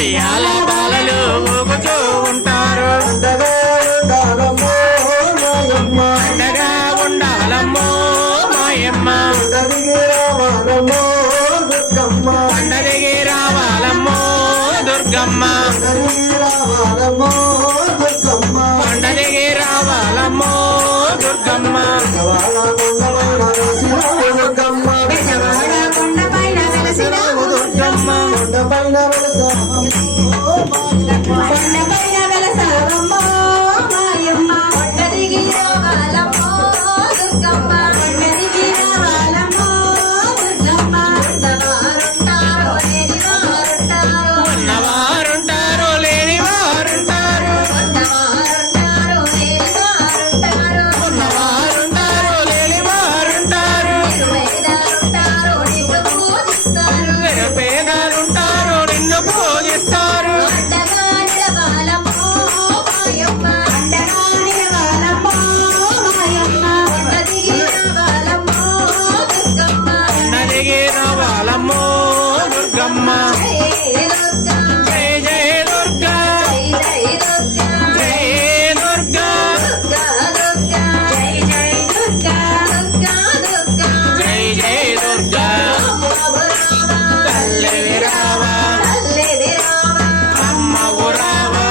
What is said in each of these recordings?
ఉయ్యాల బాలలు ఊగుతూ ఉంటారు. అండగా ఉండాలమ్మో మాయమ్మ. అందరికి రావాలమ్మో దుర్గమ్మ. పండరిగి రావాలమ్మో దుర్గమ్మ. దుర్గమ్మ. కొండపైన లేని నిన్ను పోలిస్తారు దుర్గమ్మ జై జయ జయ దుర్గా. దుర్గా జయ దుర్గా. జయ దుర్గా. తల్లివి రావా అమ్మవు రావా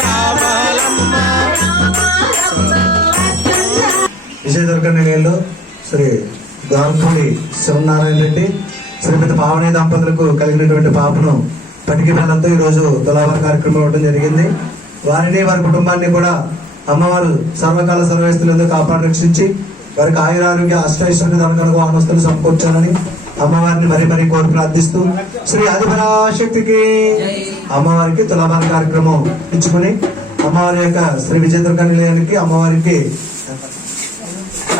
రావాలమ్మ. విజయదుర్గ నిలయంలో శ్రీ గార్పూడి శివనారాయణ రెడ్డి శ్రీమతి పావని దంపతులకు కలిగినటువంటి పాపను పటికి బలంతో ఈ రోజు తులాభార కార్యక్రమం ఇవ్వడం జరిగింది. వారిని వారి కుటుంబాన్ని కూడా అమ్మవారు సర్వకాల సర్వేస్తులందు కాపాడు రక్షించి వారికి ఆయుర ఆరోగ్య అష్టైశ్వర్య ధనకనుగు ఆనస్తులు సమకూర్చాలని అమ్మవారిని మరి మరీ కోరి ప్రార్థిస్తూ శ్రీ అధిపరాశక్తికి అమ్మవారికి తులాభార కార్యక్రమం ఇచ్చుకుని అమ్మవారి యొక్క శ్రీ విజయదుర్గ నిలయానికి అమ్మవారికి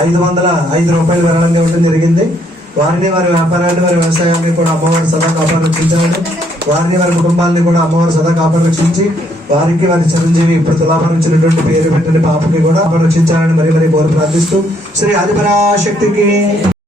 ఐదు వందల ఐదు రూపాయలు విరాళంగా ఇవ్వడం జరిగింది. వారిని వారి వ్యాపారాన్ని వారి వ్యవసాయాన్ని కూడా అమ్మవారు సదా కాపాడు రక్షించాడు వారిని వారి కుటుంబాన్ని కూడా అమ్మవారు సదా కాపాడు రక్షించి వారికి వారి చిరంజీవి ఇప్పుడు తులాభరించినటువంటి పేరు పెట్టని పాపకి కూడా కాపాడు రక్షించాలని మరి మరి కోరి ప్రార్థిస్తూ శ్రీ ఆదిపరాశక్తికి.